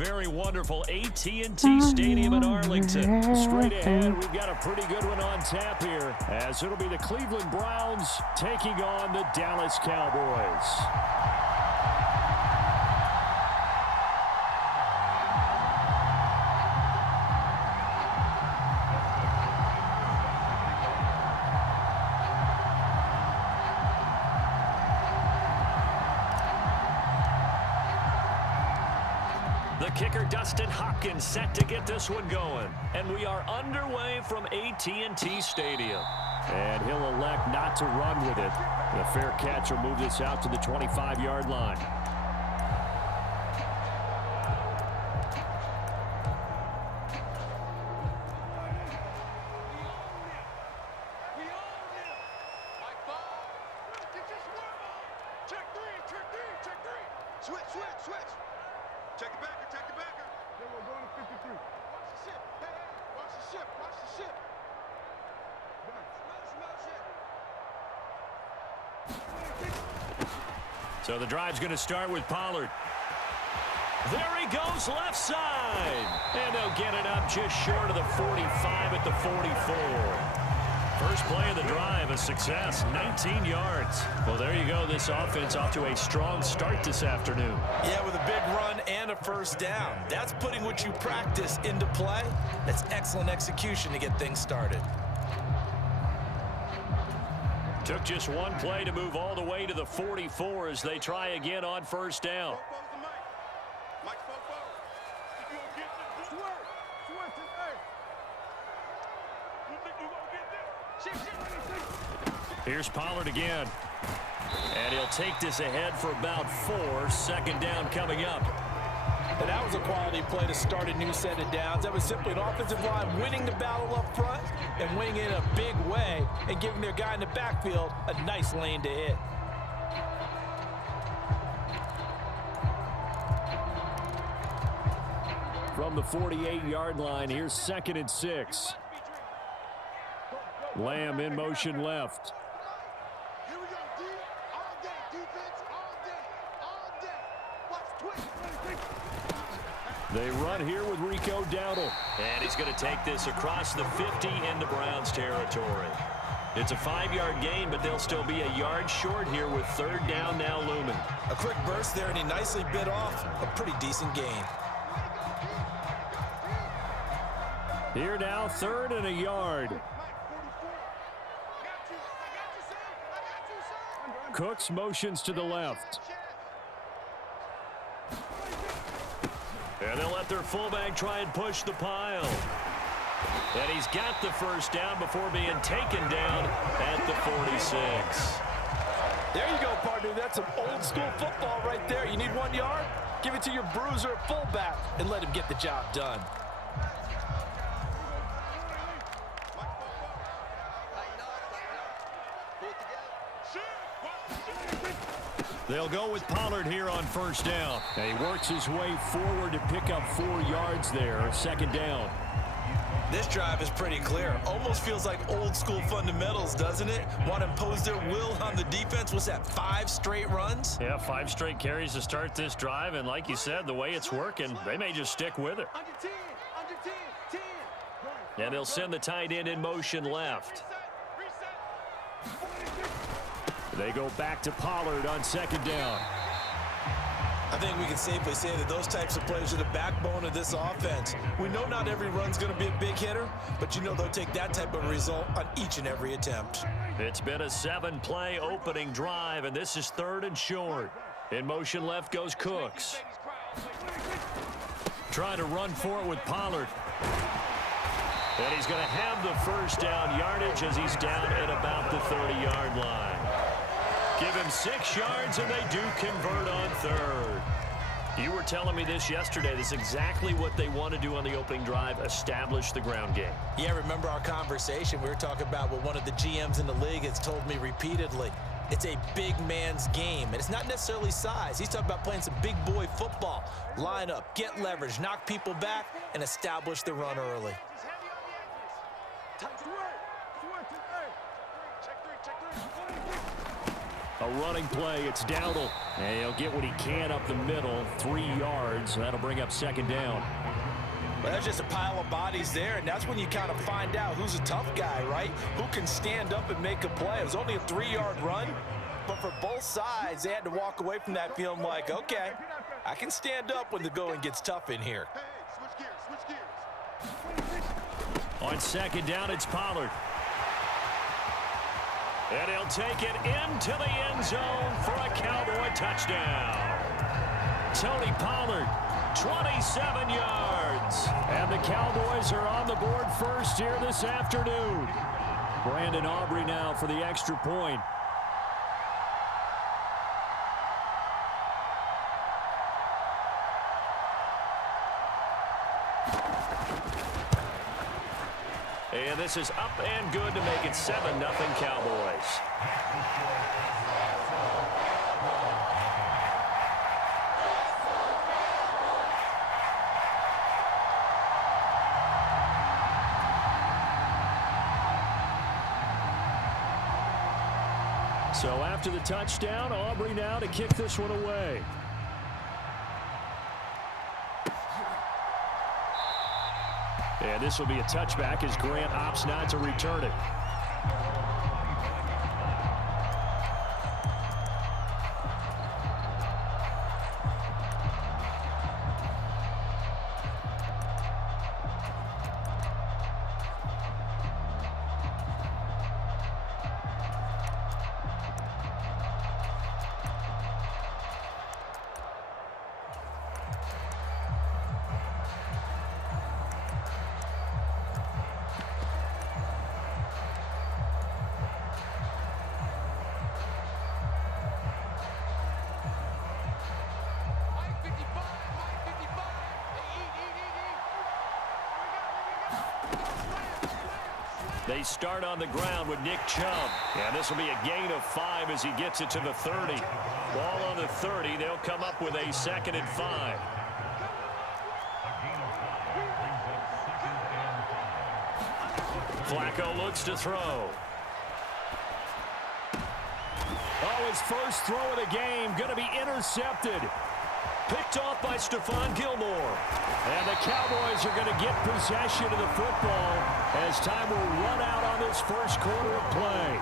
very wonderful AT&T Stadium in Arlington. Straight ahead, we've got a pretty good one on tap here, as it'll be the Cleveland Browns taking on the Dallas Cowboys. The kicker, Dustin Hopkins, set to get this one going. And we are underway from AT&T Stadium. And he'll elect not to run with it. The fair catch will move this out to the 25-yard line. So the drive's going to start with Pollard. There he goes, left side. And they'll get it up just short of the 45 at the 44. First play of the drive, a success, 19 yards. Well, there you go. This offense off to a strong start this afternoon. Yeah, with a big run and a first down. That's putting what you practice into play. That's excellent execution to get things started. Took just one play to move all the way to the 44 as they try again on first down. Here's Pollard again. And he'll take this ahead for about 4. Second down coming up. And that was a quality play to start a new set of downs. That was simply an offensive line winning the battle up front and winning it in a big way and giving their guy in the backfield a nice lane to hit. From the 48-yard line, here's 2nd and 6. Lamb in motion left. They run here with Rico Dowdle. And he's going to take this across the 50 into Browns territory. It's a 5-yard gain, but they'll still be a yard short here with third down now looming. A quick burst there, and he nicely bit off a pretty decent gain. Here now, 3rd and a yard. Cooks motions to the left. And they'll let their fullback try and push the pile. And he's got the first down before being taken down at the 46. There you go, partner. That's some old school football right there. You need 1 yard? Give it to your bruiser fullback and let him get the job done. They'll go with Pollard here on first down. And he works his way forward to pick up 4 yards there. Second down. This drive is pretty clear. Almost feels like old school fundamentals, doesn't it? Want to impose their will on the defense. What's that, 5 straight runs? Yeah, 5 straight carries to start this drive. And like you said, the way it's working, they may just stick with it. And they'll send the tight end in motion left. They go back to Pollard on second down. I think we can safely say that those types of plays are the backbone of this offense. We know not every run's going to be a big hitter, but you know they'll take that type of result on each and every attempt. It's been a 7-play opening drive, and this is 3rd and short. In motion left goes Cooks. Trying to run for it with Pollard. And he's going to have the first down yardage as he's down at about the 30-yard line. Give him 6 yards, and they do convert on 3rd. You were telling me this yesterday. This is exactly what they want to do on the opening drive, establish the ground game. Yeah, remember our conversation? We were talking about what one of the GMs in the league has told me repeatedly. It's a big man's game, and it's not necessarily size. He's talking about playing some big boy football. Line up, get leverage, knock people back, and establish the run early. A running play, it's Dowdle. And he'll get what he can up the middle, 3 yards. That'll bring up second down. Well, that's just a pile of bodies there, and that's when you kind of find out who's a tough guy, right? Who can stand up and make a play. It was only a 3-yard run, but for both sides, they had to walk away from that feeling like, okay, I can stand up when the going gets tough in here. On second down, it's Pollard. And he'll take it into the end zone for a Cowboy touchdown. Tony Pollard, 27 yards. And the Cowboys are on the board first here this afternoon. Brandon Aubrey now for the extra point. And this is up and good to make it 7-0 Cowboys. So after the touchdown, Aubrey now to kick this one away. And this will be a touchback as Grant opts not to return it. They start on the ground with Nick Chubb. And this will be a gain of 5 as he gets it to the 30. Ball on the 30. They'll come up with a 2nd and 5. Flacco looks to throw. Oh, his first throw of the game going to be intercepted. Picked off by Stephon Gilmore. And the Cowboys are going to get possession of the football as time will run out on this first quarter of play.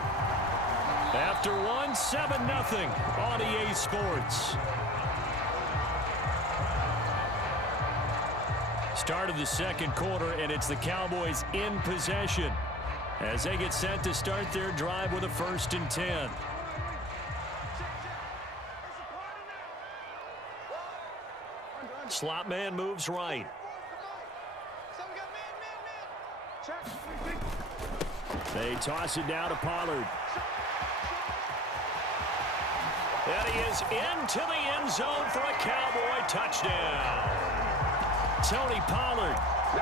After one, 7-0 on EA Sports. Start of the second quarter, and it's the Cowboys in possession as they get set to start their drive with a 1st and 10. Slot man moves right. They toss it down to Pollard. And he is into the end zone for a Cowboy touchdown. Tony Pollard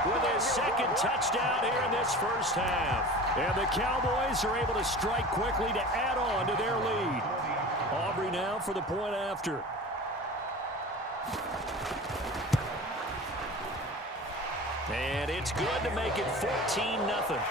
with his 2nd touchdown here in this first half. And the Cowboys are able to strike quickly to add on to their lead. Aubrey now for the point after. And it's good to make it 14-0.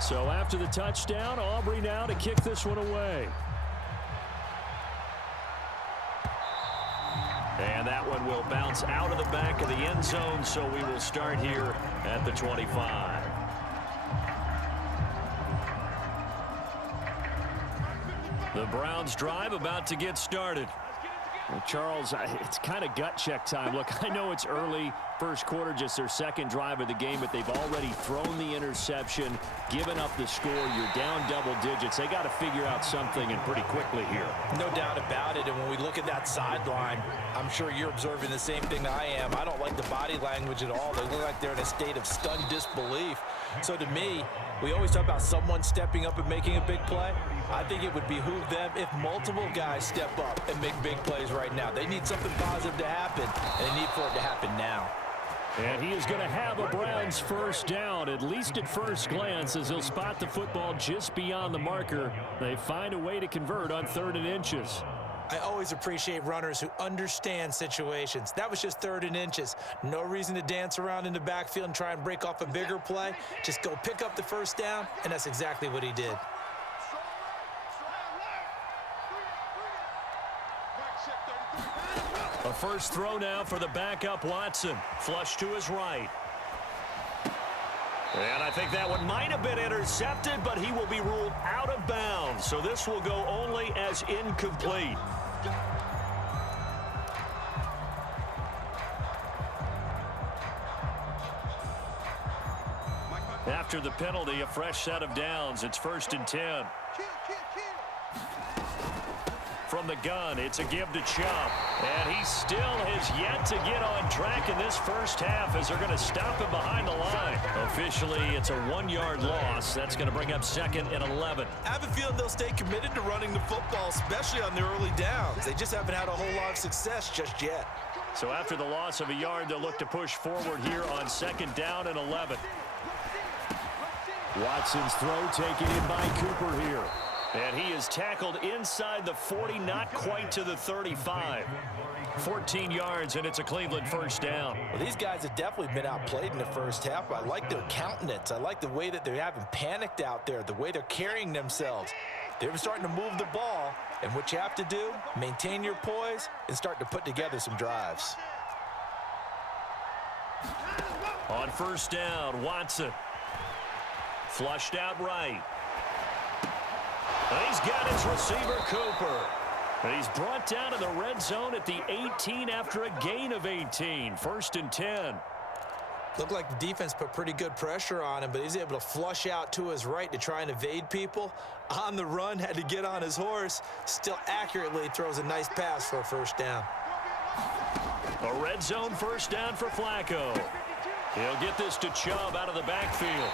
So after the touchdown, Aubrey now to kick this one away. And that one will bounce out of the back of the end zone, so we will start here at the 25. The Browns drive about to get started. Well, Charles, it's kind of gut check time. Look, I know it's early, first quarter, just their 2nd drive of the game, but they've already thrown the interception, given up the score. You're down double digits. They got to figure out something, and pretty quickly here. No doubt about it, and when we look at that sideline, I'm sure you're observing the same thing I am. I don't like the body language at all. They look like they're in a state of stunned disbelief. So to me, we always talk about someone stepping up and making a big play. I think it would behoove them if multiple guys step up and make big plays right now. They need something positive to happen, and they need for it to happen now. And he is going to have a Browns first down, at least at first glance, as he'll spot the football just beyond the marker. They find a way to convert on 3rd and inches. I always appreciate runners who understand situations. That was just 3rd and inches. No reason to dance around in the backfield and try and break off a bigger play. Just go pick up the first down, and that's exactly what he did. A first throw now for the backup Watson. Flush to his right. And I think that one might have been intercepted, but he will be ruled out of bounds. So this will go only as incomplete. After the penalty, a fresh set of downs. It's 1st and 10. From the gun, it's a give to Chubb. And he still has yet to get on track in this first half as they're going to stop him behind the line. Officially, it's a 1-yard loss. That's going to bring up 2nd and 11. I have a feeling they'll stay committed to running the football, especially on the early downs. They just haven't had a whole lot of success just yet. So after the loss of a yard, they'll look to push forward here on 2nd down and 11. Watson's throw taken in by Cooper here. And he is tackled inside the 40, not quite to the 35. 14 yards, and it's a Cleveland first down. Well, these guys have definitely been outplayed in the first half. I like their countenance. I like the way that they haven't panicked out there, the way they're carrying themselves. They're starting to move the ball, and what you have to do, maintain your poise and start to put together some drives. On first down, Watson. Flushed out right. And he's got his receiver, Cooper. And he's brought down in the red zone at the 18 after a gain of 18. 1st and 10. Looked like the defense put pretty good pressure on him, but he's able to flush out to his right to try and evade people. On the run, had to get on his horse. Still accurately throws a nice pass for a first down. A red zone first down for Flacco. He'll get this to Chubb out of the backfield.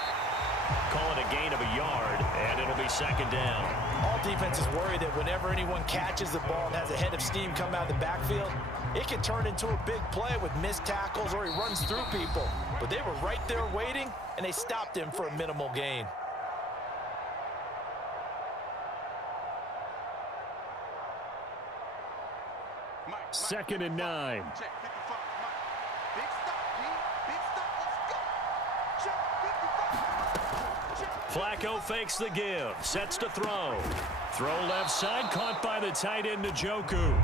Call it a gain of a yard, and it'll be 2nd down. All defenses worry that whenever anyone catches the ball and has a head of steam come out of the backfield, it can turn into a big play with missed tackles or he runs through people. But they were right there waiting, and they stopped him for a minimal gain. Second and 9. Flacco fakes the give, sets to throw. Throw left side, caught by the tight end Njoku.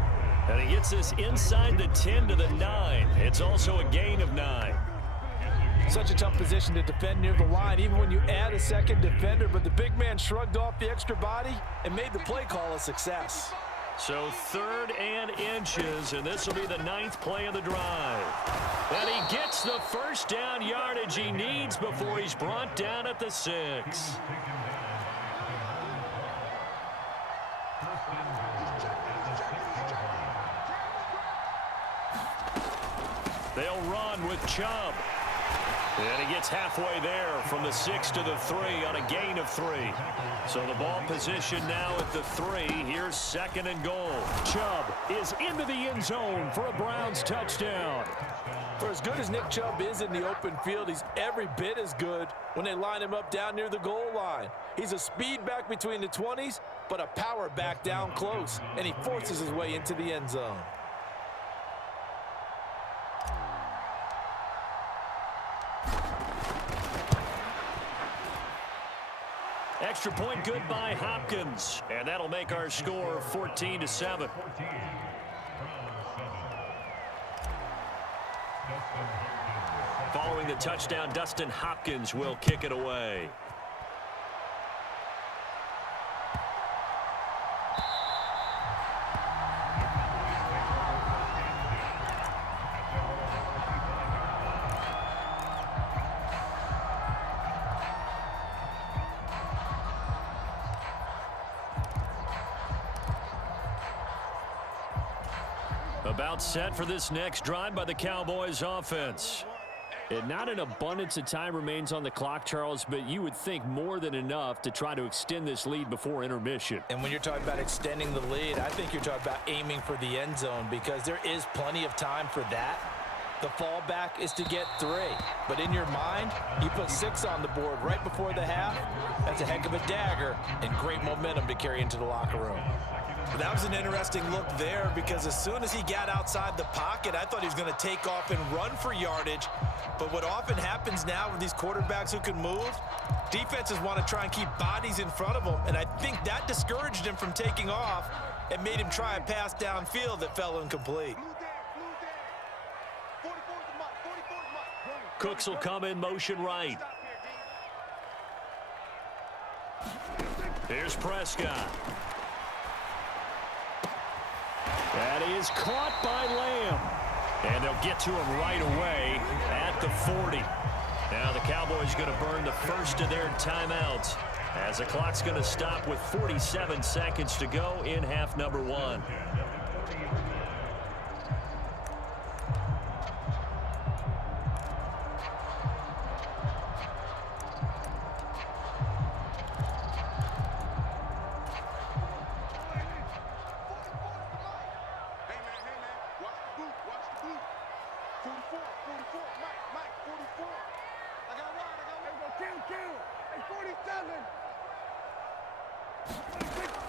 And he gets this inside the 10 to the 9. It's also a gain of 9. Such a tough position to defend near the line, even when you add a second defender, but the big man shrugged off the extra body and made the play call a success. So 3rd and inches, and this will be the 9th play of the drive. And he gets the first down yardage he needs before he's brought down at the 6. They'll run with Chubb. And he gets halfway there from the 6 to the 3 on a gain of 3. So the ball position now at the 3. Here's 2nd and goal. Chubb is into the end zone for a Browns touchdown. For as good as Nick Chubb is in the open field, he's every bit as good when they line him up down near the goal line. He's a speed back between the 20s, but a power back down close, and he forces his way into the end zone. Extra point good by Hopkins, and that'll make our score 14-7. Following the touchdown, Dustin Hopkins will kick it away. About set for this next drive by the Cowboys offense. And not an abundance of time remains on the clock, Charles, but you would think more than enough to try to extend this lead before intermission. And when you're talking about extending the lead, I think you're talking about aiming for the end zone because there is plenty of time for that. The fallback is to get 3. But in your mind, you put 6 on the board right before the half. That's a heck of a dagger and great momentum to carry into the locker room. That was an interesting look there because as soon as he got outside the pocket, I thought he was going to take off and run for yardage. But what often happens now with these quarterbacks who can move, defenses want to try and keep bodies in front of them, and I think that discouraged him from taking off and made him try a pass downfield that fell incomplete. Cooks will come in motion right. Here's Prescott. That is caught by Lamb. And they'll get to him right away at the 40. Now the Cowboys going to burn the first of their timeouts as the clock's going to stop with 47 seconds to go in half number 1.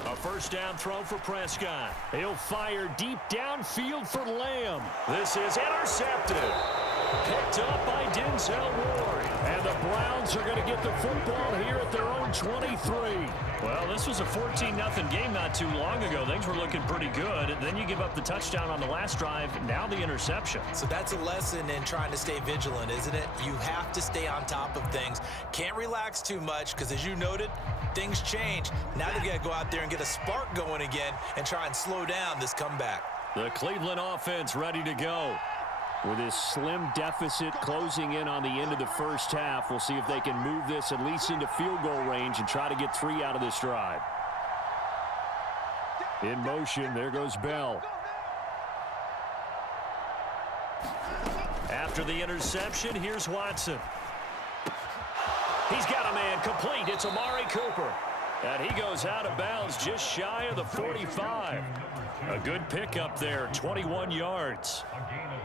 A first down throw for Prescott. He'll fire deep downfield for Lamb. This is intercepted. Picked up by Denzel Ward. And the Browns are going to get the football here at their own 23. Well, this was a 14-0 game not too long ago. Things were looking pretty good. And then you give up the touchdown on the last drive. Now the interception. So that's a lesson in trying to stay vigilant, isn't it? You have to stay on top of things. Can't relax too much because, as you noted, things change. Now they've got to go out there and get a spark going again and try and slow down this comeback. The Cleveland offense ready to go. With this slim deficit closing in on the end of the first half, we'll see if they can move this at least into field goal range and try to get 3 out of this drive. In motion, there goes Bell. After the interception, here's Watson. He's got a man complete. It's Amari Cooper. And he goes out of bounds just shy of the 45. A good pickup there, 21 yards.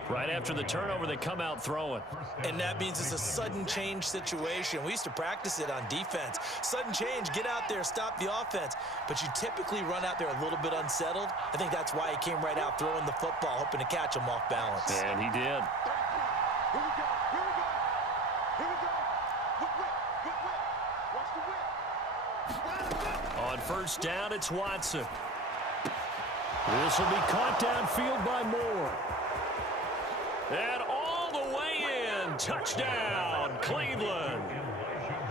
Right after the turnover, they come out throwing. And that means it's a sudden change situation. We used to practice it on defense. Sudden change, get out there, stop the offense. But you typically run out there a little bit unsettled. I think that's why he came right out throwing the football, hoping to catch him off balance. And he did. On first down, it's Watson. This will be caught downfield by Moore. And all the way in. Touchdown, Cleveland.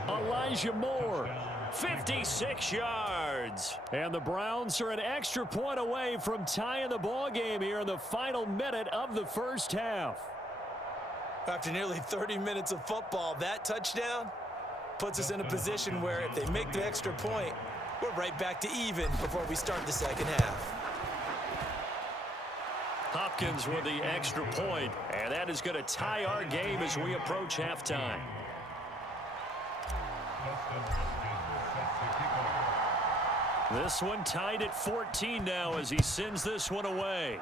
Elijah Moore, 56 yards. And the Browns are an extra point away from tying the ball game here in the final minute of the first half. After nearly 30 minutes of football, that touchdown puts us in a position where if they make the extra point, we're right back to even before we start the second half. Hopkins with the extra point, and that is going to tie our game as we approach halftime. This one tied at 14 now as he sends this one away.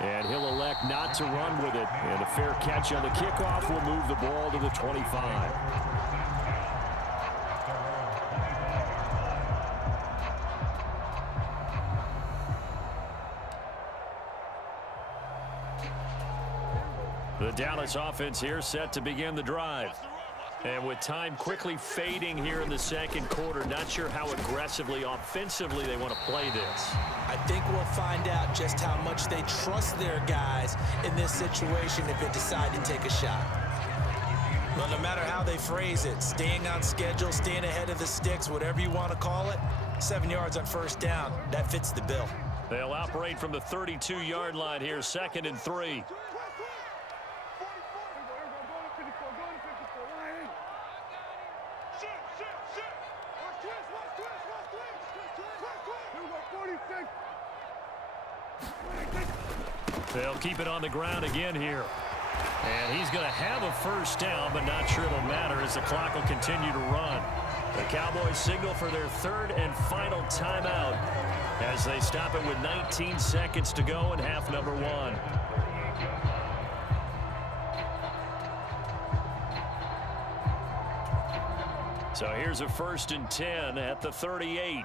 And he'll elect not to run with it. And a fair catch on the kickoff will move the ball to the 25. The Dallas offense here set to begin the drive. And with time quickly fading here in the second quarter, not sure how aggressively, offensively they want to play this. I think we'll find out just how much they trust their guys in this situation if they decide to take a shot. Well, no matter how they phrase it, staying on schedule, staying ahead of the sticks, whatever you want to call it, 7 yards on first down, that fits the bill. They'll operate from the 32-yard line here, 2nd and 3. They'll keep it on the ground again here. And he's going to have a first down, but not sure it'll matter as the clock will continue to run. The Cowboys signal for their third and final timeout as they stop it with 19 seconds to go in half number one. So here's a 1st and 10 at the 38.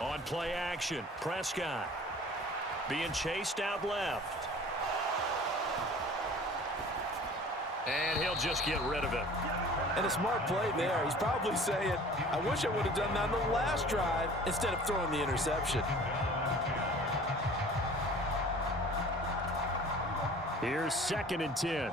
On play action, Prescott being chased out left. And he'll just get rid of it. And a smart play there. He's probably saying, I wish I would have done that on the last drive instead of throwing the interception. Here's 2nd and 10.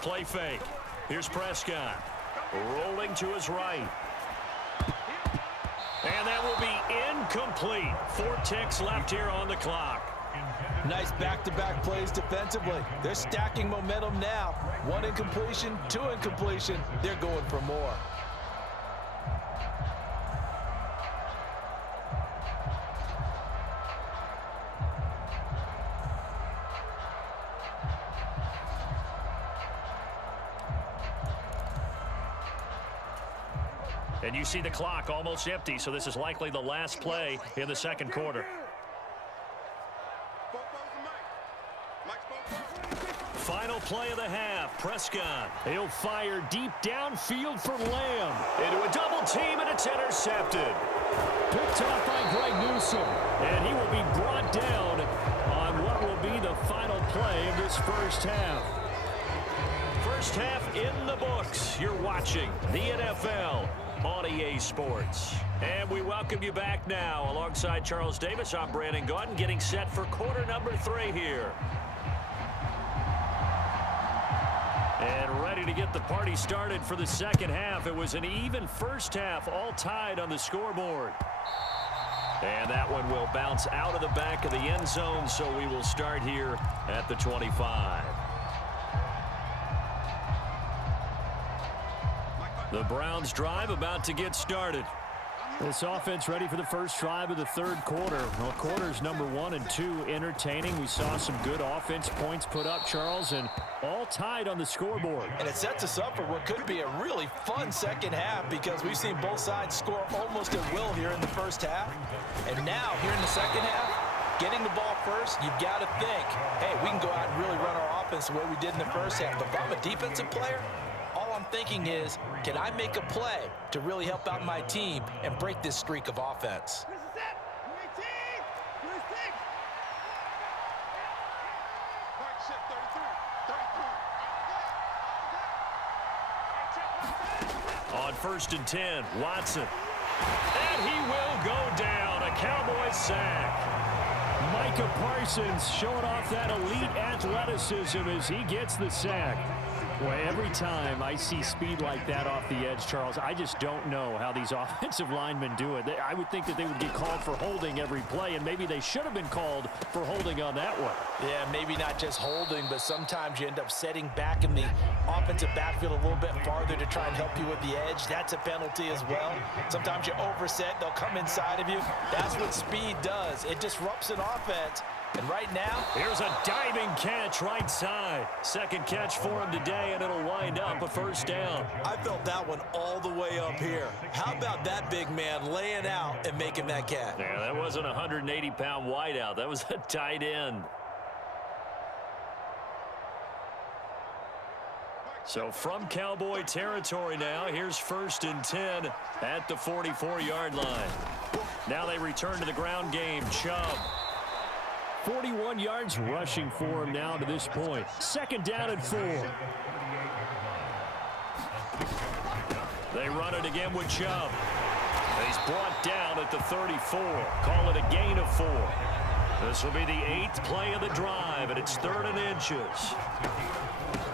Play fake. Here's Prescott. Rolling to his right. And that will be incomplete. 4 ticks left here on the clock. Nice back-to-back plays defensively. They're stacking momentum now. 1 incompletion, 2 incompletion. They're going for more. And you see the clock almost empty, so this is likely the last play in the second quarter. Final play of the half. Prescott. He'll fire deep downfield for Lamb. Into a double team, and it's intercepted. Picked off by Greg Newsome. And he will be brought down on what will be the final play of this first half. First half in the books. You're watching the NFL on EA Sports. And we welcome you back now. Alongside Charles Davis, I'm Brandon Gaudin, getting set for quarter number 3 here. And ready to get the party started for the second half. It was an even first half, all tied on the scoreboard. And that one will bounce out of the back of the end zone, so we will start here at the 25. The Browns drive about to get started. This offense ready for the first drive of the third quarter. Well, quarters number 1 and 2 entertaining. We saw some good offense points put up, Charles, and all tied on the scoreboard. And it sets us up for what could be a really fun second half because we've seen both sides score almost at will here in the first half. And now, here in the second half, getting the ball first, you've got to think, hey, we can go out and really run our offense the way we did in the first half. But if I'm a defensive player, all I'm thinking is, can I make a play to really help out my team and break this streak of offense? On 1st and 10, Watson. And he will go down. A Cowboys sack. Micah Parsons showing off that elite athleticism as he gets the sack. Boy, every time I see speed like that off the edge, Charles, I just don't know how these offensive linemen do it. I would think that they would get called for holding every play, and maybe they should have been called for holding on that one. Yeah, maybe not just holding, but sometimes you end up setting back in the offensive backfield a little bit farther to try and help you with the edge. That's a penalty as well. Sometimes you overset, they'll come inside of you. That's what speed does. It disrupts an offense. And right now, here's a diving catch right side. Second catch for him today, and it'll wind up a first down. I felt that one all the way up here. How about that big man laying out and making that catch? Yeah, that wasn't a 180-pound wideout. That was a tight end. So from Cowboy territory now, here's 1st and 10 at the 44-yard line. Now they return to the ground game. Chubb. 41 yards rushing for him now to this point. 2nd down and 4. They run it again with Chubb. He's brought down at the 34. Call it a gain of 4. This will be the 8th play of the drive, and it's 3rd and inches.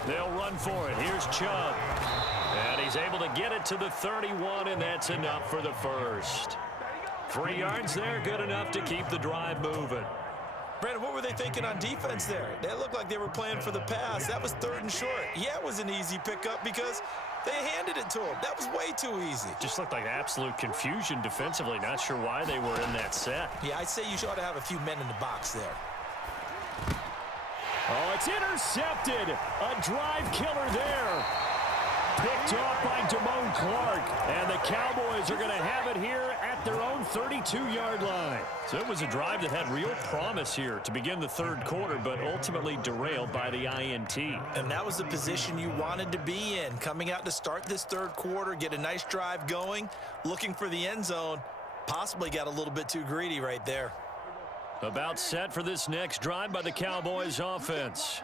They'll run for it. Here's Chubb. And he's able to get it to the 31, and that's enough for the first. 3 yards there, good enough to keep the drive moving. Brandon, what were they thinking on defense there? They looked like they were playing for the pass. That was 3rd and short. Yeah, it was an easy pickup because they handed it to him. That was way too easy. Just looked like absolute confusion defensively. Not sure why they were in that set. Yeah, I'd say you ought to have a few men in the box there. Oh, it's intercepted. A drive killer there. Picked off by Damone Clark. And the Cowboys are going to have it here at their own 32-yard line. So it was a drive that had real promise here to begin the 3rd quarter, but ultimately derailed by the INT. And that was the position you wanted to be in. Coming out to start this 3rd quarter, get a nice drive going, looking for the end zone. Possibly got a little bit too greedy right there. About set for this next drive by the Cowboys offense.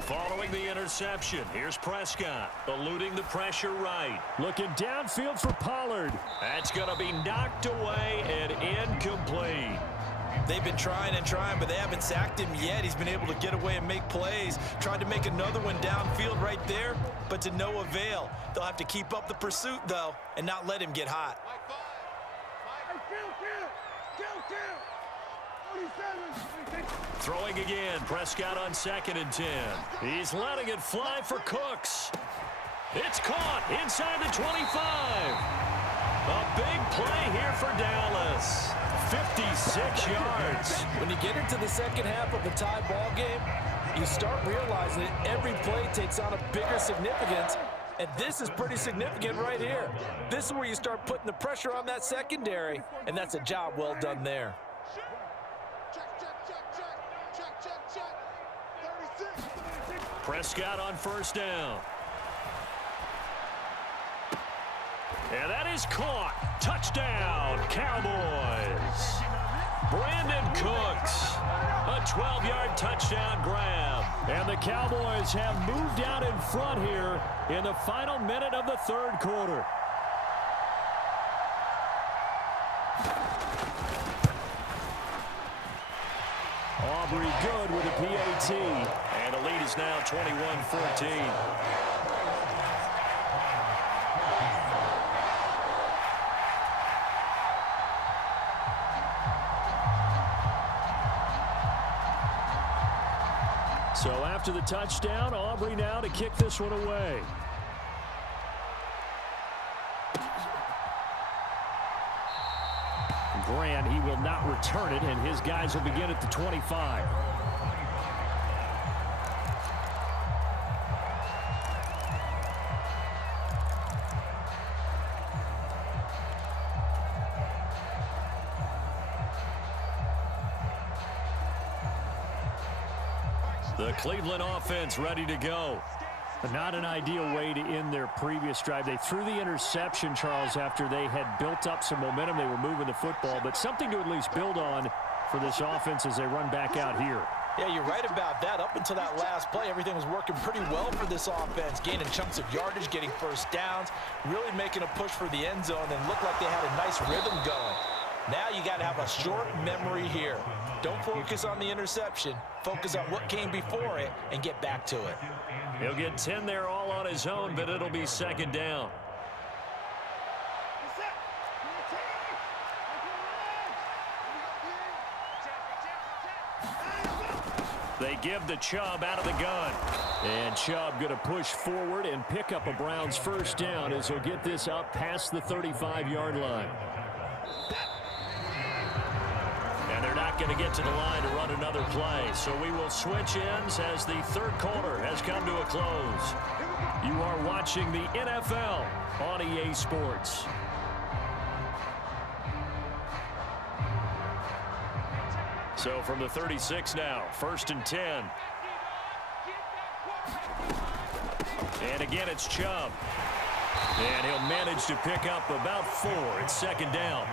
Following the interception, here's Prescott, eluding the pressure right. Looking downfield for Pollard. That's going to be knocked away and incomplete. They've been trying and trying, but they haven't sacked him yet. He's been able to get away and make plays. Tried to make another one downfield right there, but to no avail. They'll have to keep up the pursuit, though, and not let him get hot. Throwing again, Prescott on 2nd and 10. He's letting it fly for Cooks. It's caught inside the 25. A big play here for Dallas. 56 yards. When you get into the second half of the tie ball game, you start realizing that every play takes on a bigger significance, and this is pretty significant right here. This is where you start putting the pressure on that secondary, and that's a job well done there. Prescott on 1st down. And that is caught. Touchdown, Cowboys. Brandon Cooks. A 12-yard touchdown grab. And the Cowboys have moved out in front here in the final minute of the 3rd quarter. Aubrey good with a PAT. And the lead is now 21-14. So after the touchdown, Aubrey now to kick this one away. Grant, he will not return it, and his guys will begin at the 25. The Cleveland offense ready to go. Not an ideal way to end their previous drive. They threw the interception, Charles, after they had built up some momentum. They were moving the football, but something to at least build on for this offense as they run back out here. Yeah, you're right about that. Up until that last play, everything was working pretty well for this offense, gaining chunks of yardage, getting 1st downs, really making a push for the end zone, and looked like they had a nice rhythm going. Now you got to have a short memory here. Don't focus on the interception. Focus on what came before it and get back to it. He'll get 10 there all on his own, but it'll be 2nd down. They give the Chubb out of the gun. And Chubb going to push forward and pick up a Browns 1st down as he'll get this up past the 35-yard line. And they're not going to get to the line to run another play. So we will switch ends as the 3rd quarter has come to a close. You are watching the NFL on EA Sports. So from the 36 now, 1st and 10. And again, it's Chubb. And he'll manage to pick up about 4. It's 2nd down.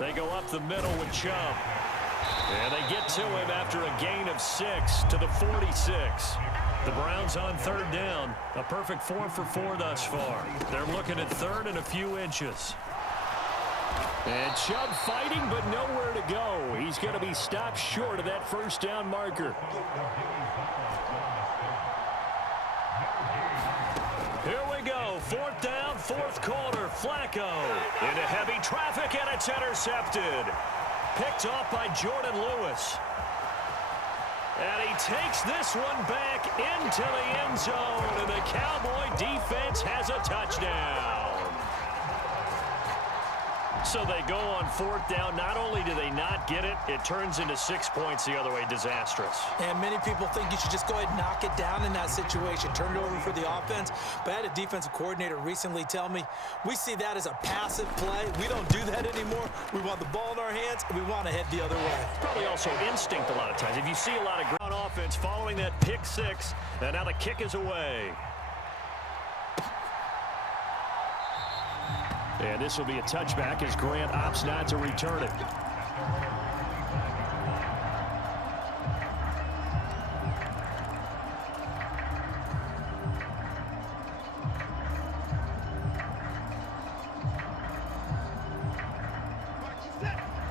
They go up the middle with Chubb. And they get to him after a gain of 6 to the 46. The Browns on third down. A perfect 4 for 4 thus far. They're looking at third and a few inches. And Chubb fighting, but nowhere to go. He's going to be stopped short of that first down marker. Here we go. Fourth down, fourth quarter. Flacco into heavy traffic, and it's intercepted. Picked off by Jordan Lewis. And he takes this one back into the end zone, and the Cowboy defense has a touchdown. So they go on fourth down. Not only do they not get it, it turns into 6 points the other way. Disastrous. And many people think you should just go ahead and knock it down in that situation. Turn it over for the offense. But I had a defensive coordinator recently tell me, we see that as a passive play. We don't do that anymore. We want the ball in our hands, and we want to head the other way. Probably also instinct a lot of times. If you see a lot of ground offense following that pick six, and now the kick is away. And this will be a touchback as Grant opts not to return it.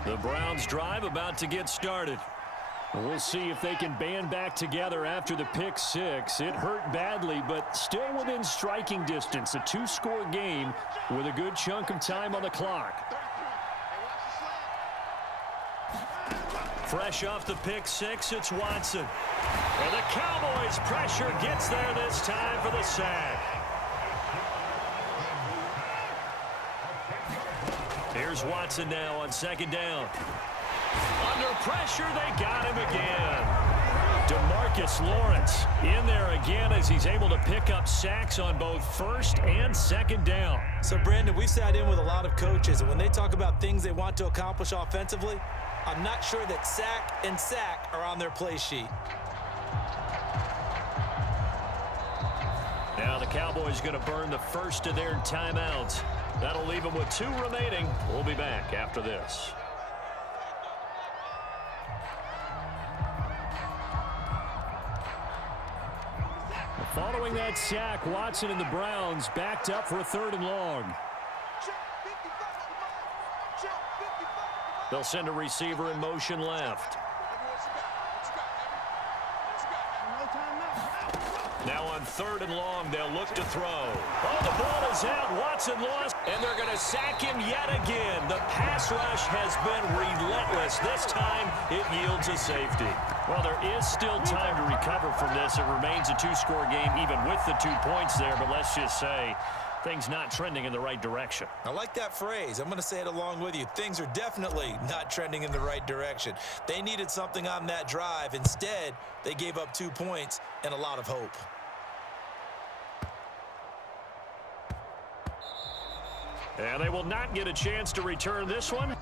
The Browns drive about to get started. We'll see if they can band back together after the pick six. It hurt badly, but still within striking distance. A 2-score game with a good chunk of time on the clock. Fresh off the pick six, it's Watson. And the Cowboys' pressure gets there this time for the sack. Here's Watson now on second down. Under pressure, they got him again. DeMarcus Lawrence in there again as he's able to pick up sacks on both first and second down. So, Brandon, we sat in with a lot of coaches, and when they talk about things they want to accomplish offensively, I'm not sure that sack and sack are on their play sheet. Now the Cowboys going to burn the first of their timeouts. That'll leave them with 2 remaining. We'll be back after this. Following that sack, Watson and the Browns backed up for a 3rd and long. They'll send a receiver in motion left. Now on 3rd and long, they'll look to throw. Oh, the ball is out. Watson lost, and they're going to sack him yet again. The pass rush has been relentless. This time, it yields a safety. Well, there is still time to recover from this. It remains a 2-score game, even with the 2 points there. But let's just say things not trending in the right direction. I like that phrase. I'm going to say it along with you. Things are definitely not trending in the right direction. They needed something on that drive. Instead, they gave up 2 points and a lot of hope. And they will not get a chance to return this one.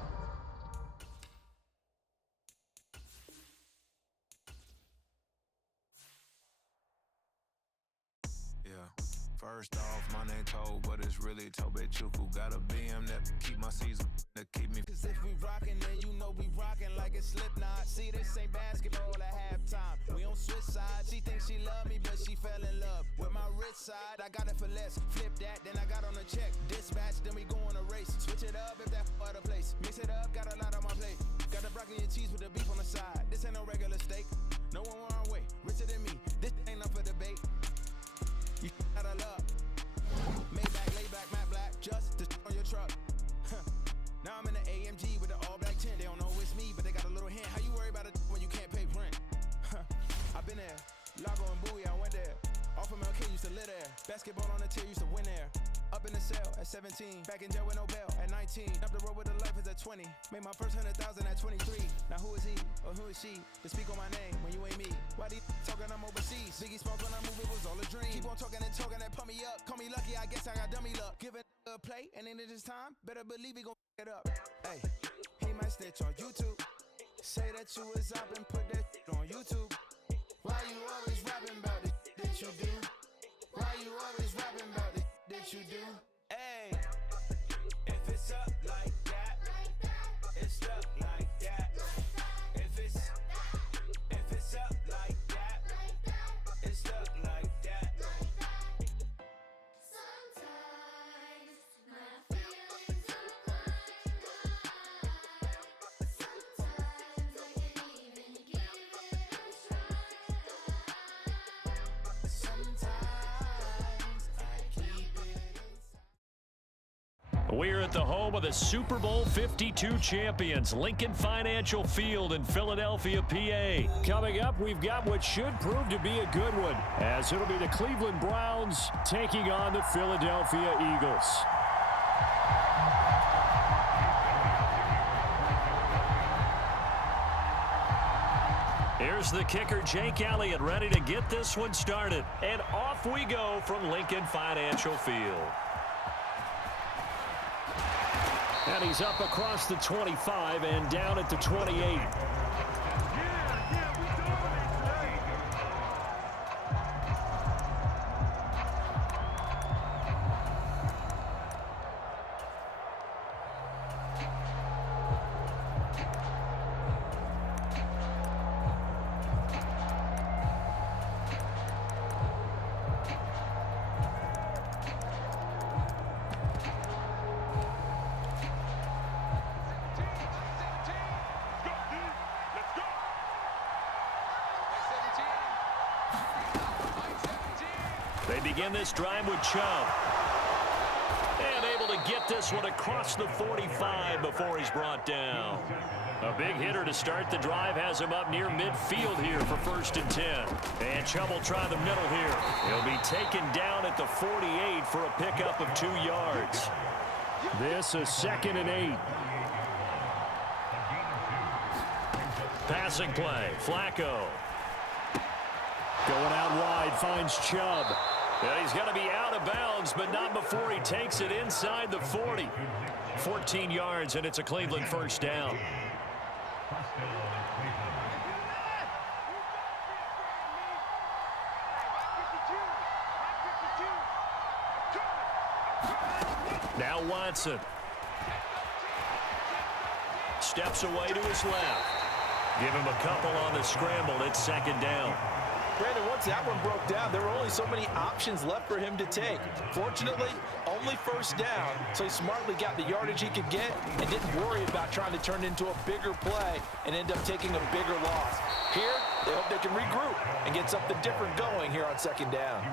First off, my name Toe, but it's really Tobe Chuku. Got a BM that keep my season, that keep me. Cause if we rockin', then you know we rockin' like it's Slipknot. See, this ain't basketball at halftime. We on switch sides. She thinks she love me, but she fell in love with my rich side. I got it for less. Flip that, then I got on a check. Dispatch, then we go on a race. Switch it up if that other place. Mix it up, got a lot on my plate. Got the broccoli and cheese with the beef on the side. This ain't no regular steak. No one wrong way. Richer than me. This ain't up for debate. You out of luck. Maybach, layback, matte black, just to on your truck. Now I'm in the AMG with the all-black tint. They don't know it's me, but they got a little hint. How you worry about it when you can't pay rent? I've been there. Lago and Bowie, I went there. Off of MLK, used to live there. Basketball on the tier, used to win there. Up in the cell at 17. Back in jail with no bail at 19. Up the road with the life is at 20. Made my first 100,000 at 23. Now who is he or who is she to speak on my name when you ain't me? Why these talking I'm overseas? Biggie spoke when I moved, it was all a dream. Keep on talking and pump me up. Call me lucky, I guess I got dummy luck. Give it a play and then it is time. Better believe he gon' it up. Hey, he might snitch on YouTube. Say that you was up and put that on YouTube. Why you always rapping about it that you do? Why you always rapping about it that you do? Hey, if it's up like that, it's stuck like that. If it's up like that, it's stuck We're at the home of the Super Bowl 52 champions, Lincoln Financial Field in Philadelphia, PA. Coming up, we've got what should prove to be a good one, as it'll be the Cleveland Browns taking on the Philadelphia Eagles. Here's the kicker, Jake Elliott, ready to get this one started. And off we go from Lincoln Financial Field. And he's up across the 25 and down at the 28. They begin this drive with Chubb. And able to get this one across the 45 before he's brought down. A big hitter to start the drive has him up near midfield here for 1st and 10. And Chubb will try the middle here. He'll be taken down at the 48 for a pickup of 2 yards. This is 2nd and 8. Passing play, Flacco. Going out wide, finds Chubb. And he's going to be out of bounds, but not before he takes it inside the 40. 14 yards, and it's a Cleveland 1st down. Now Watson. Steps away to his left. Give him a couple on the scramble. It's 2nd down. Brandon, once that one broke down, there were only so many options left for him to take. Fortunately, only 1st down, so he smartly got the yardage he could get and didn't worry about trying to turn it into a bigger play and end up taking a bigger loss. Here, they hope they can regroup and get something different going here on 2nd down.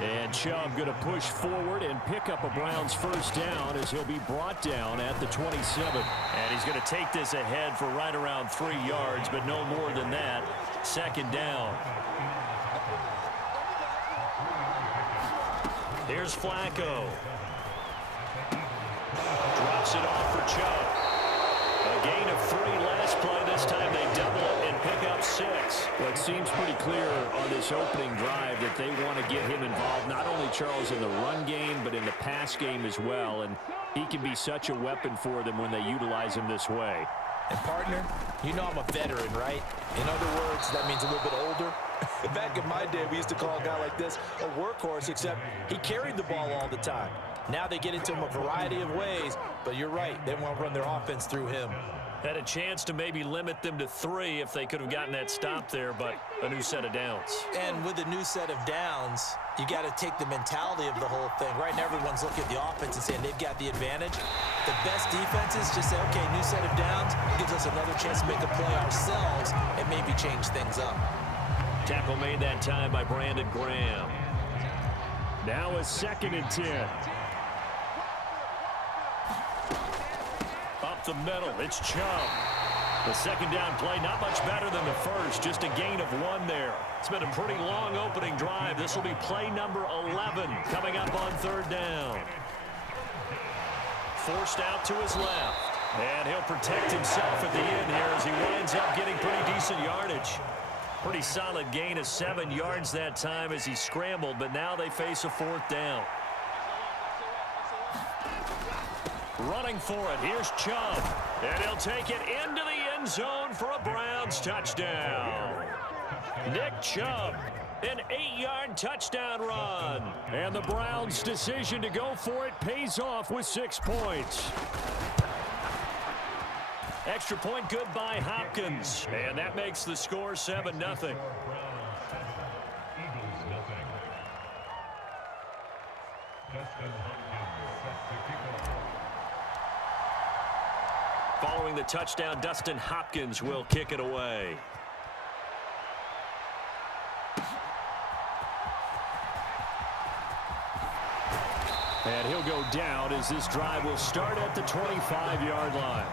And Chubb going to push forward and pick up a Browns 1st down as he'll be brought down at the 27. And he's going to take this ahead for right around 3 yards, but no more than that. 2nd down. Here's Flacco. Drops it off for Chubb. A gain of 3 last play. This time they double it and pick up 6. Well, it seems pretty clear on this opening drive that they want to get him involved, not only, Charles, in the run game, but in the pass game as well. And he can be such a weapon for them when they utilize him this way. And, partner, you know I'm a veteran, right? In other words, that means a little bit older. Back in my day, we used to call a guy like this a workhorse, except he carried the ball all the time. Now they get into him a variety of ways, but you're right. They want to run their offense through him. Had a chance to maybe limit them to 3 if they could have gotten that stop there, but a new set of downs. And with a new set of downs, you got to take the mentality of the whole thing. Right now, everyone's looking at the offense and saying they've got the advantage. The best defenses just say, okay, new set of downs gives us another chance to make a play ourselves and maybe change things up. Tackle made that time by Brandon Graham. Now a 2nd and 10. Up the middle, it's Chubb. The 2nd down play, not much better than the first, just a gain of 1 there. It's been a pretty long opening drive. This will be play number 11 coming up on 3rd down. Forced out to his left. And he'll protect himself at the end here as he winds up getting pretty decent yardage. Pretty solid gain of 7 yards that time as he scrambled, but now they face a 4th down. Running for it, here's Chubb. And he'll take it into the end zone for a Browns touchdown. Nick Chubb, an 8-yard touchdown run. And the Browns' decision to go for it pays off with 6 points. Extra point good by Hopkins. And that makes the score 7-0. Following the touchdown, Dustin Hopkins will kick it away. And he'll go down as this drive will start at the 25-yard line.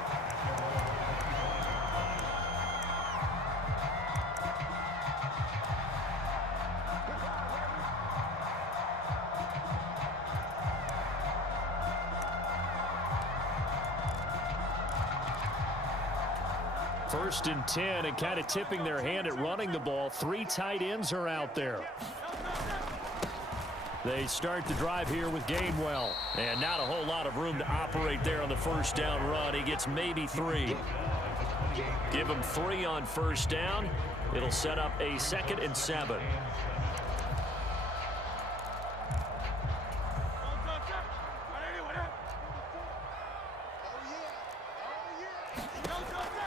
First and 10, and kind of tipping their hand at running the ball. 3 tight ends are out there. They start the drive here with Gainwell. And not a whole lot of room to operate there on the first down run. He gets maybe 3. Give him 3 on first down. It'll set up a 2nd and 7.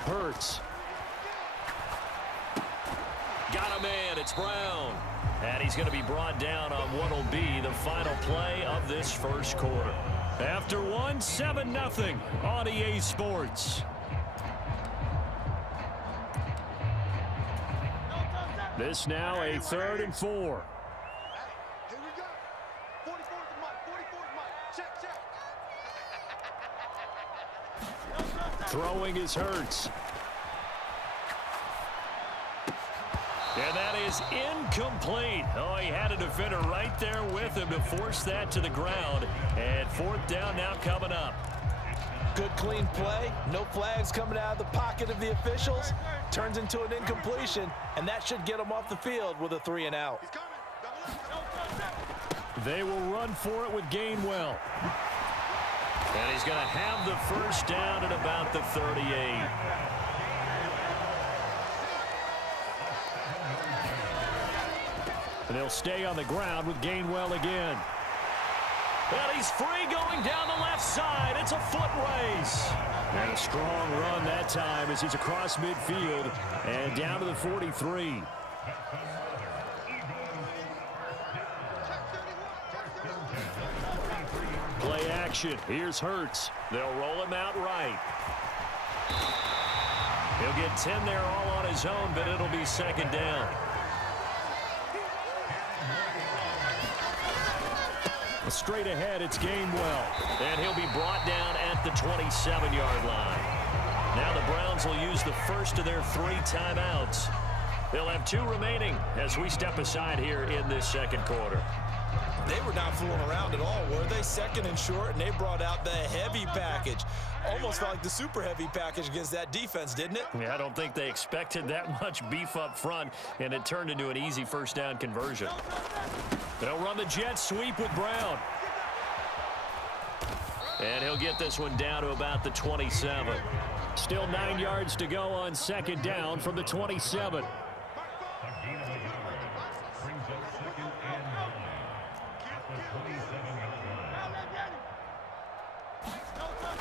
Hurts. Got a man. It's Brown. And he's going to be brought down on what will be the final play of this first quarter. After 1, 7-0 on EA Sports. This now a 3rd and 4. Here we go. 44 is the mic. 44 is the mic. Check. Throwing is Hurts. And that is incomplete. Oh, he had a defender right there with him to force that to the ground. And 4th down now coming up. Good, clean play. No flags coming out of the pocket of the officials. Turns into an incompletion, and that should get them off the field with a 3 and out. They will run for it with Gainwell. And he's going to have the first down at about the 38. And they'll stay on the ground with Gainwell again. And he's free going down the left side. It's a foot race. And a strong run that time as he's across midfield and down to the 43. Play action. Here's Hurts. They'll roll him out right. He'll get 10 there all on his own, but it'll be 2nd down. Straight ahead, it's Gainwell. And he'll be brought down at the 27-yard line. Now the Browns will use the first of their 3 timeouts. They'll have 2 remaining as we step aside here in this second quarter. They were not fooling around at all, were they? 2nd and short, and they brought out the heavy package. Almost felt like the super heavy package against that defense, didn't it? Yeah, I don't think they expected that much beef up front, and it turned into an easy first down conversion. They'll run the jet sweep with Brown. And he'll get this one down to about the 27. Still 9 yards to go on 2nd down from the 27.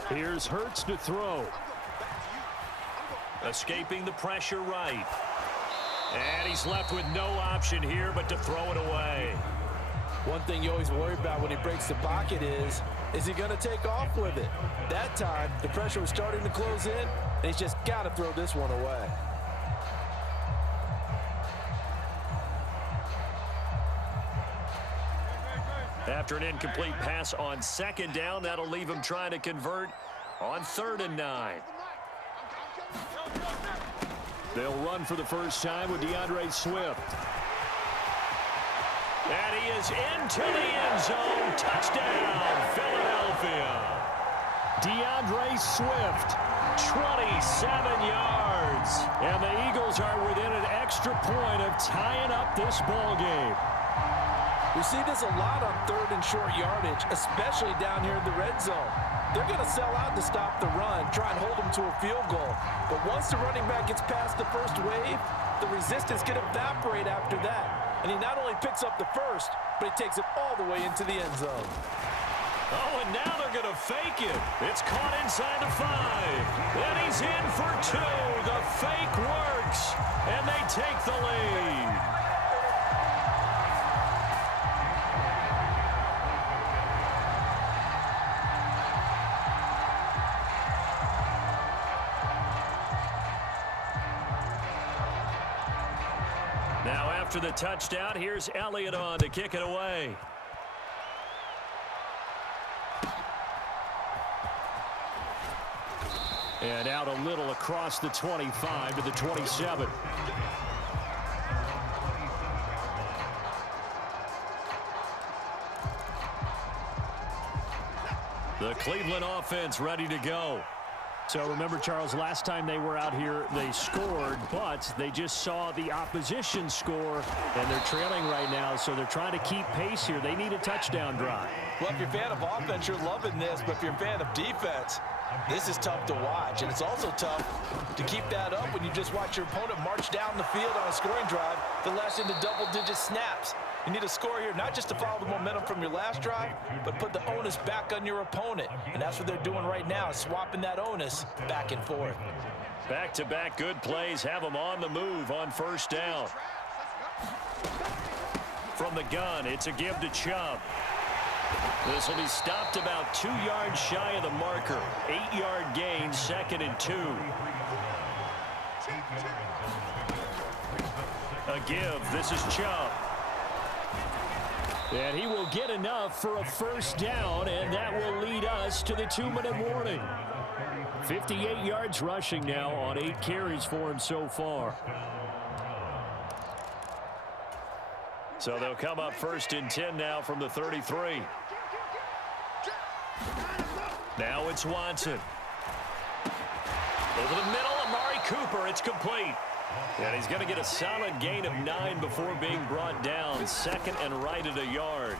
Here's Hurts to throw. Escaping the pressure right. And he's left with no option here but to throw it away. One thing you always worry about when he breaks the pocket is he going to take off with it? That time, the pressure was starting to close in, and he's just got to throw this one away. After an incomplete pass on 2nd down, that'll leave him trying to convert on 3rd and 9. They'll run for the first time with DeAndre Swift. And he is into the end zone. Touchdown, Philadelphia. DeAndre Swift, 27 yards. And the Eagles are within an extra point of tying up this ball game. We see this a lot on 3rd and short yardage, especially down here in the red zone. They're going to sell out to stop the run, try and hold them to a field goal. But once the running back gets past the first wave, the resistance can evaporate after that. And he not only picks up the first, but he takes it all the way into the end zone. Oh, and now they're going to fake it. It's caught inside the 5. And he's in for 2. The fake works, and they take the lead. Now after the touchdown, here's Elliott on to kick it away. And out a little across the 25 to the 27. The Cleveland offense ready to go. So remember, Charles, last time they were out here, they scored, but they just saw the opposition score, and they're trailing right now, so they're trying to keep pace here. They need a touchdown drive. Well, if you're a fan of offense, you're loving this, but if you're a fan of defense, this is tough to watch, and it's also tough to keep that up when you just watch your opponent march down the field on a scoring drive that lasts into double-digit snaps. You need a score here, not just to follow the momentum from your last drive, but put the onus back on your opponent. And that's what they're doing right now, swapping that onus back and forth. Back-to-back good plays have them on the move on first down. From the gun, it's a give to Chubb. This will be stopped about 2 yards shy of the marker. 8-yard gain, 2nd and 2. A give. This is Chubb. And he will get enough for a first down, and that will lead us to the 2-minute warning. 58 yards rushing now on 8 carries for him so far. So they'll come up 1st and 10 now from the 33. Now it's Watson. Over the middle, Amari Cooper. It's complete. And he's going to get a solid gain of 9 before being brought down. 2nd and right at a yard.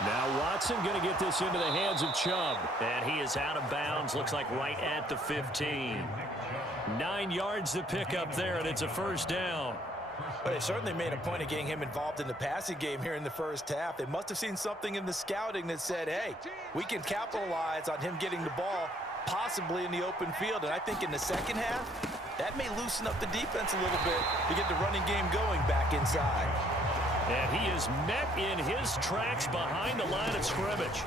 Now Watson going to get this into the hands of Chubb. And he is out of bounds. Looks like right at the 15. 9 yards to pick up there, and it's a first down. But they certainly made a point of getting him involved in the passing game here in the first half. They must have seen something in the scouting that said, hey, we can capitalize on him getting the ball possibly in the open field. And I think in the second half, that may loosen up the defense a little bit to get the running game going back inside. And he is met in his tracks behind the line of scrimmage.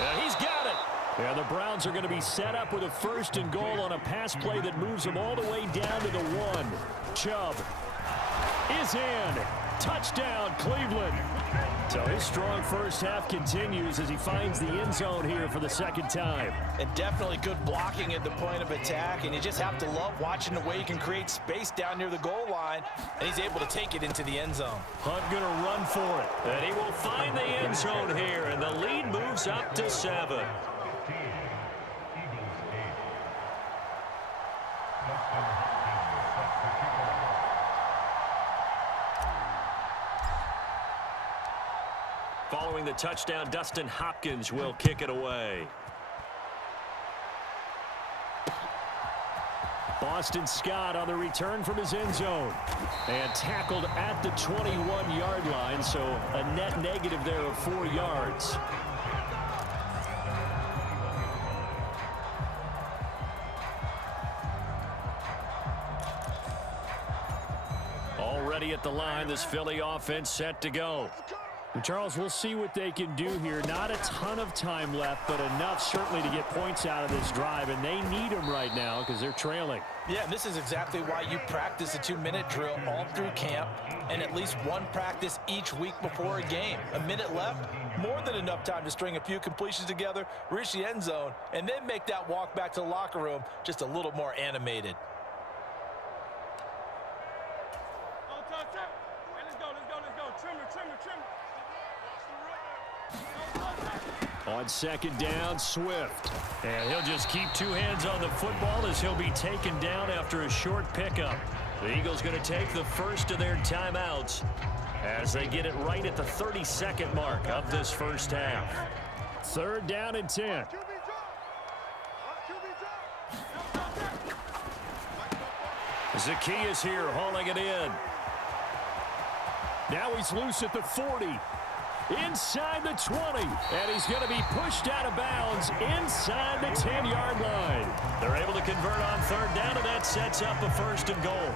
And he's got it. Yeah, the Browns are going to be set up with a 1st and goal on a pass play that moves them all the way down to the 1. Chubb is in. Touchdown, Cleveland. So his strong first half continues as he finds the end zone here for the 2nd time. And definitely good blocking at the point of attack, and you just have to love watching the way he can create space down near the goal line, and he's able to take it into the end zone. Hunt going to run for it. And he will find the end zone here, and the lead moves up to 7. Following the touchdown, Dustin Hopkins will kick it away. Boston Scott on the return from his end zone. And tackled at the 21-yard line, so a net negative there of 4 yards. Already at the line, this Philly offense set to go. Charles, we'll see what they can do here. Not a ton of time left, but enough certainly to get points out of this drive, and they need them right now because they're trailing. Yeah, this is exactly why you practice a 2-minute drill all through camp and at least one practice each week before a game. A minute left, more than enough time to string a few completions together, reach the end zone, and then make that walk back to the locker room just a little more animated. On 2nd down, Swift. And he'll just keep 2 hands on the football as he'll be taken down after a short pickup. The Eagles going to take the first of their timeouts as they get it right at the 32nd mark of this first half. 3rd down and 10. Zacchaeus here hauling it in. Now he's loose at the 40. Inside the 20, and he's going to be pushed out of bounds inside the 10-yard line. They're able to convert on 3rd down, and that sets up a 1st and goal.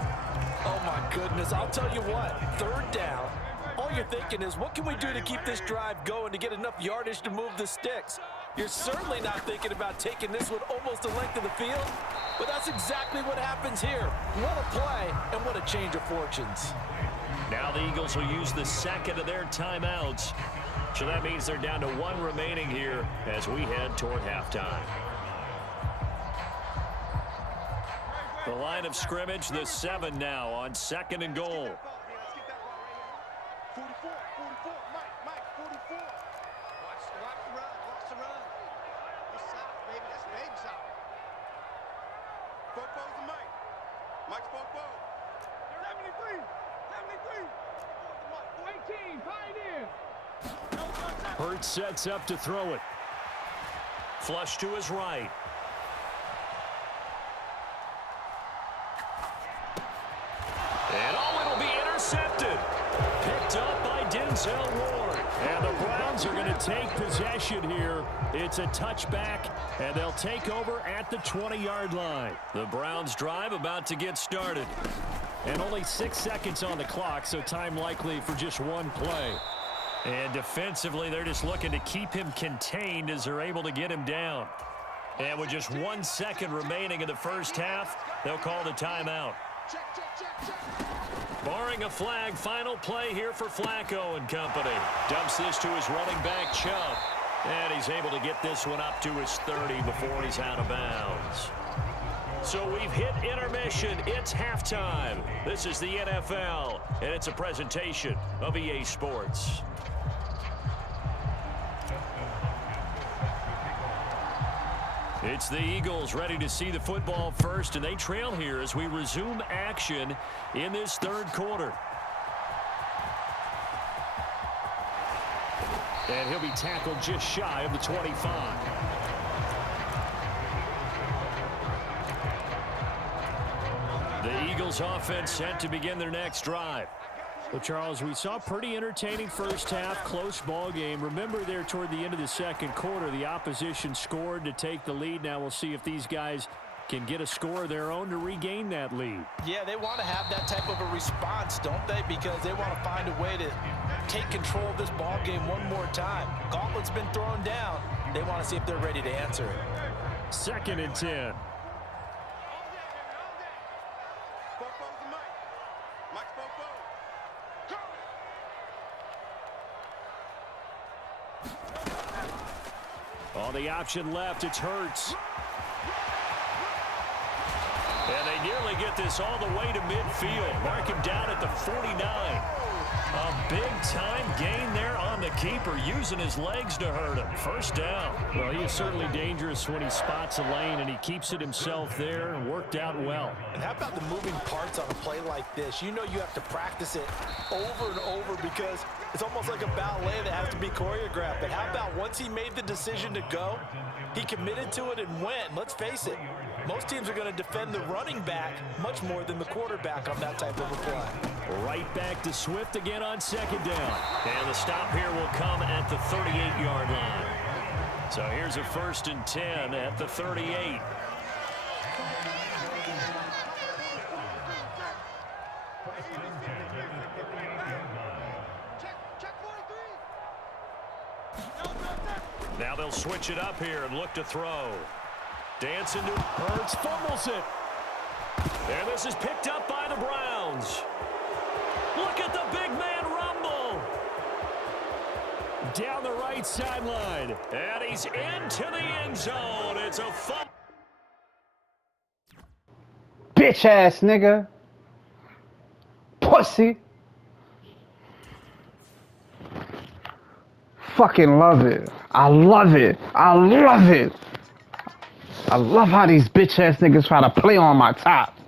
Oh, my goodness. I'll tell you what, 3rd down, all you're thinking is, what can we do to keep this drive going to get enough yardage to move the sticks? You're certainly not thinking about taking this one almost the length of the field, but that's exactly what happens here. What a play, and what a change of fortunes. Now the Eagles will use the 2nd of their timeouts So that means they're down to 1 remaining here as we head toward halftime. The line of scrimmage, the 7 now on 2nd and goal. 44, 44, Mike, 44. Watch the run. That's south, baby. That's big south. Fopo's the Mike. Mike's Fopo. 73. 18, pioneer. Hurts sets up to throw it. Flush to his right. And it'll be intercepted. Picked up by Denzel Ward. And the Browns are going to take possession here. It's a touchback, and they'll take over at the 20-yard line. The Browns drive about to get started. And only 6 seconds on the clock, so time likely for just one play. And defensively, they're just looking to keep him contained as they're able to get him down. And with just 1 second remaining in the first half, they'll call the timeout. Barring a flag, final play here for Flacco and company. Dumps this to his running back, Chubb. And he's able to get this one up to his 30 before he's out of bounds. So we've hit intermission. It's halftime. This is the NFL, and it's a presentation of EA Sports. It's the Eagles ready to see the football first, and they trail here as we resume action in this third quarter. And he'll be tackled just shy of the 25. The Eagles offense set to begin their next drive. Well, Charles, we saw a pretty entertaining first half, close ball game. Remember there toward the end of the second quarter, the opposition scored to take the lead. Now we'll see if these guys can get a score of their own to regain that lead. Yeah, they want to have that type of a response, don't they? Because they want to find a way to take control of this ball game one more time. Gauntlet's been thrown down. They want to see if they're ready to answer it. 2nd and 10. On the option left, it's Hurts. And they nearly get this all the way to midfield. Mark him down at the 49. A big-time gain there on the keeper, using his legs to hurt him. First down. Well, he is certainly dangerous when he spots a lane, and he keeps it himself there and worked out well. And how about the moving parts on a play like this? You know you have to practice it over and over because it's almost like a ballet that has to be choreographed. But how about once he made the decision to go, he committed to it and went. Let's face it, most teams are going to defend the running back much more than the quarterback on that type of a play. Right back to Swift again on 2nd down. And the stop here will come at the 38-yard line. So here's a 1st and 10 at the 38. Now they'll switch it up here and look to throw. Dancing to Hurts, fumbles it. And this is picked up by the Browns. Look at the big man rumble. Down the right sideline. And he's into the end zone. It's a fumble. Bitch ass nigga. Pussy. Fucking love it. I love it. I love it. I love how these bitch ass niggas try to play on my top.